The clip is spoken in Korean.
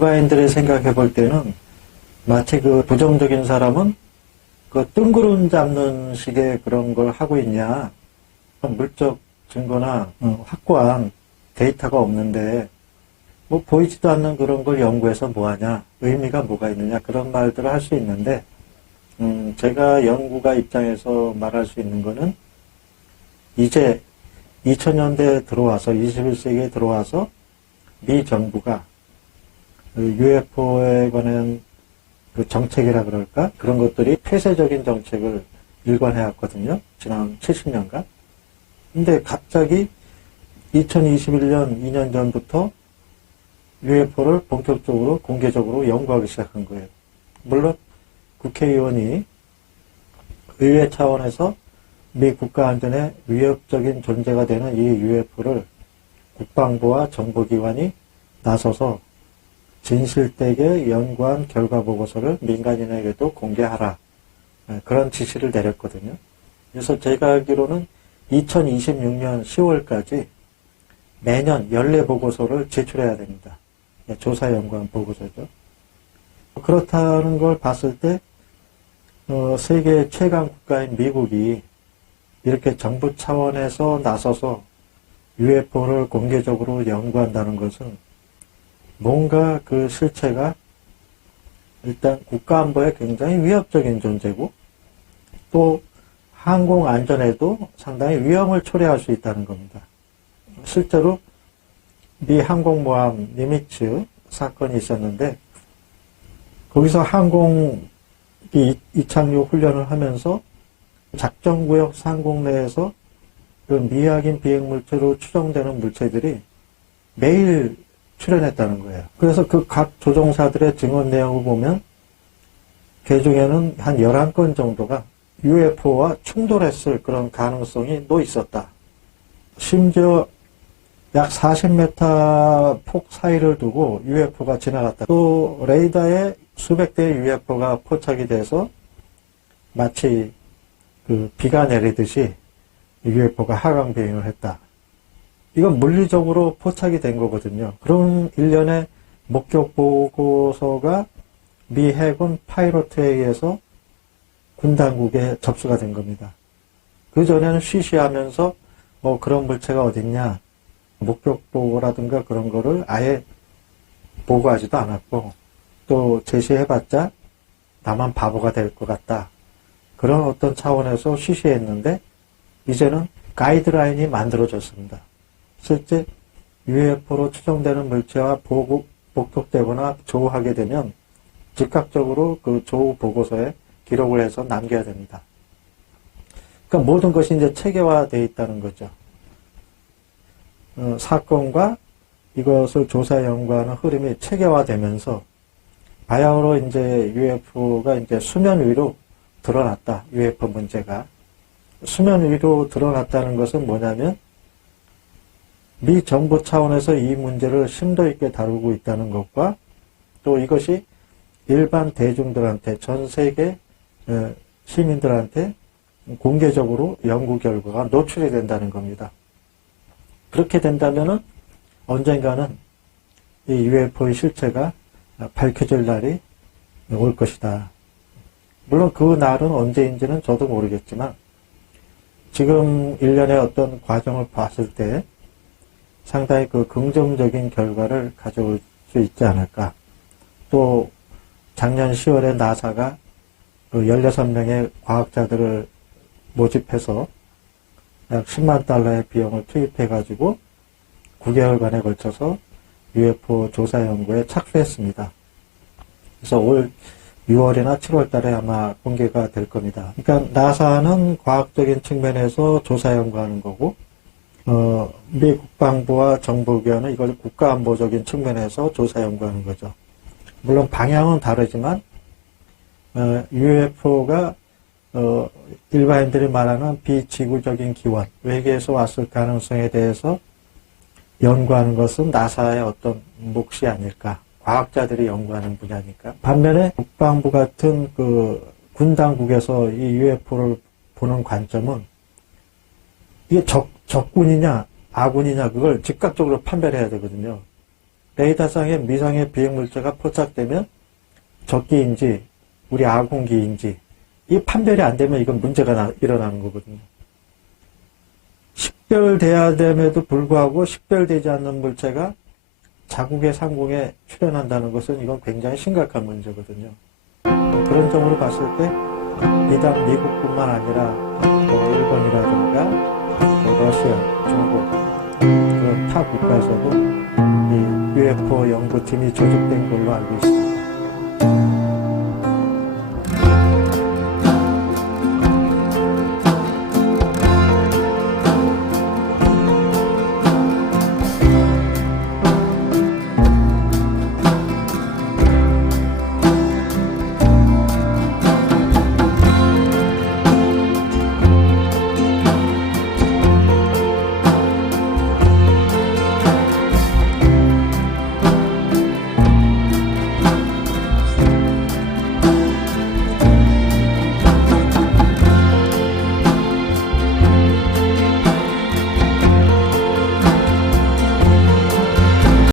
일반인들이 생각해 볼 때는 마치 그 부정적인 사람은 그 뜬구름 잡는 식의 그런 걸 하고 있냐. 물적 증거나 확고한 데이터가 없는데 뭐 보이지도 않는 그런 걸 연구해서 뭐하냐. 의미가 뭐가 있느냐. 그런 말들을 할 수 있는데 제가 연구가 입장에서 말할 수 있는 거는 이제 2000년대에 들어와서 21세기에 들어와서 미 정부가 UFO에 관한 그 정책이라 그럴까? 그런 것들이 폐쇄적인 정책을 일관해왔거든요. 지난 70년간. 근데 갑자기 2021년 2년 전부터 UFO를 본격적으로 공개적으로 연구하기 시작한 거예요. 물론 국회의원이 의회 차원에서 미 국가안전에 위협적인 존재가 되는 이 UFO를 국방부와 정보기관이 나서서 진실되게 연구한 결과 보고서를 민간인에게도 공개하라. 그런 지시를 내렸거든요. 그래서 제가 알기로는 2026년 10월까지 매년 연례 보고서를 제출해야 됩니다. 조사 연구한 보고서죠. 그렇다는 걸 봤을 때 세계 최강 국가인 미국이 이렇게 정부 차원에서 나서서 UFO를 공개적으로 연구한다는 것은 뭔가 그 실체가 일단 국가안보에 굉장히 위협적인 존재고 또 항공 안전에도 상당히 위험을 초래할 수 있다는 겁니다. 실제로 미 항공모함 니미츠 사건이 있었는데 거기서 항공기 이착륙 훈련을 하면서 작전구역 상공 내에서 그 미확인 비행물체로 추정되는 물체들이 매일 출현했다는 거예요. 그래서 그 각 조종사들의 증언 내용을 보면 그 중에는 한 11건 정도가 UFO와 충돌했을 그런 가능성이 또 있었다. 심지어 약 40m 폭 사이를 두고 UFO가 지나갔다. 또 레이더에 수백 대의 UFO가 포착이 돼서 마치 그 비가 내리듯이 UFO가 하강 비행을 했다. 이건 물리적으로 포착이 된 거거든요. 그런 일련의 목격 보고서가 미 해군 파이로트에 의해서 군 당국에 접수가 된 겁니다. 그 전에는 쉬쉬하면서 뭐 그런 물체가 어딨냐, 목격 보고라든가 그런 거를 아예 보고하지도 않았고 또 제시해봤자 나만 바보가 될 것 같다. 그런 어떤 차원에서 쉬쉬했는데 이제는 가이드라인이 만들어졌습니다. 실제 UFO로 추정되는 물체와 목격되거나 조우하게 되면 즉각적으로 그 조우 보고서에 기록을 해서 남겨야 됩니다. 그러니까 모든 것이 이제 체계화되어 있다는 거죠. 사건과 이것을 조사 연구하는 흐름이 체계화되면서 바야흐로 이제 UFO가 이제 수면 위로 드러났다. UFO 문제가. 수면 위로 드러났다는 것은 뭐냐면 미 정부 차원에서 이 문제를 심도 있게 다루고 있다는 것과 또 이것이 일반 대중들한테 전 세계 시민들한테 공개적으로 연구 결과가 노출이 된다는 겁니다. 그렇게 된다면은 언젠가는 이 UFO의 실체가 밝혀질 날이 올 것이다. 물론 그 날은 언제인지는 저도 모르겠지만 지금 일련의 어떤 과정을 봤을 때 상당히 그 긍정적인 결과를 가져올 수 있지 않을까. 또 작년 10월에 나사가 그 16명의 과학자들을 모집해서 약 10만 달러의 비용을 투입해가지고 9개월간에 걸쳐서 UFO 조사 연구에 착수했습니다. 그래서 올 6월이나 7월 달에 아마 공개가 될 겁니다. 그러니까 나사는 과학적인 측면에서 조사 연구하는 거고 미 국방부와 정보기관은 이걸 국가안보적인 측면에서 조사 연구하는 거죠. 물론 방향은 다르지만 UFO가 일반인들이 말하는 비지구적인 기원, 외계에서 왔을 가능성에 대해서 연구하는 것은 나사의 어떤 몫이 아닐까. 과학자들이 연구하는 분야니까. 반면에 국방부 같은 그 군 당국에서 이 UFO를 보는 관점은 이게 적군이냐 아군이냐 그걸 즉각적으로 판별해야 되거든요. 데이터상에 미상의 비행물체가 포착되면 적기인지 우리 아군기인지 이 판별이 안 되면 이건 문제가 일어나는 거거든요. 식별돼야 됨에도 불구하고 식별되지 않는 물체가 자국의 상공에 출현한다는 것은 이건 굉장히 심각한 문제거든요. 그런 점으로 봤을 때 비단 미국뿐만 아니라 뭐 일본이라든가 뭐 러시아, 중국 그런 타 국가에서도 이 UFO 연구팀이 조직된 걸로 알고 있습니다.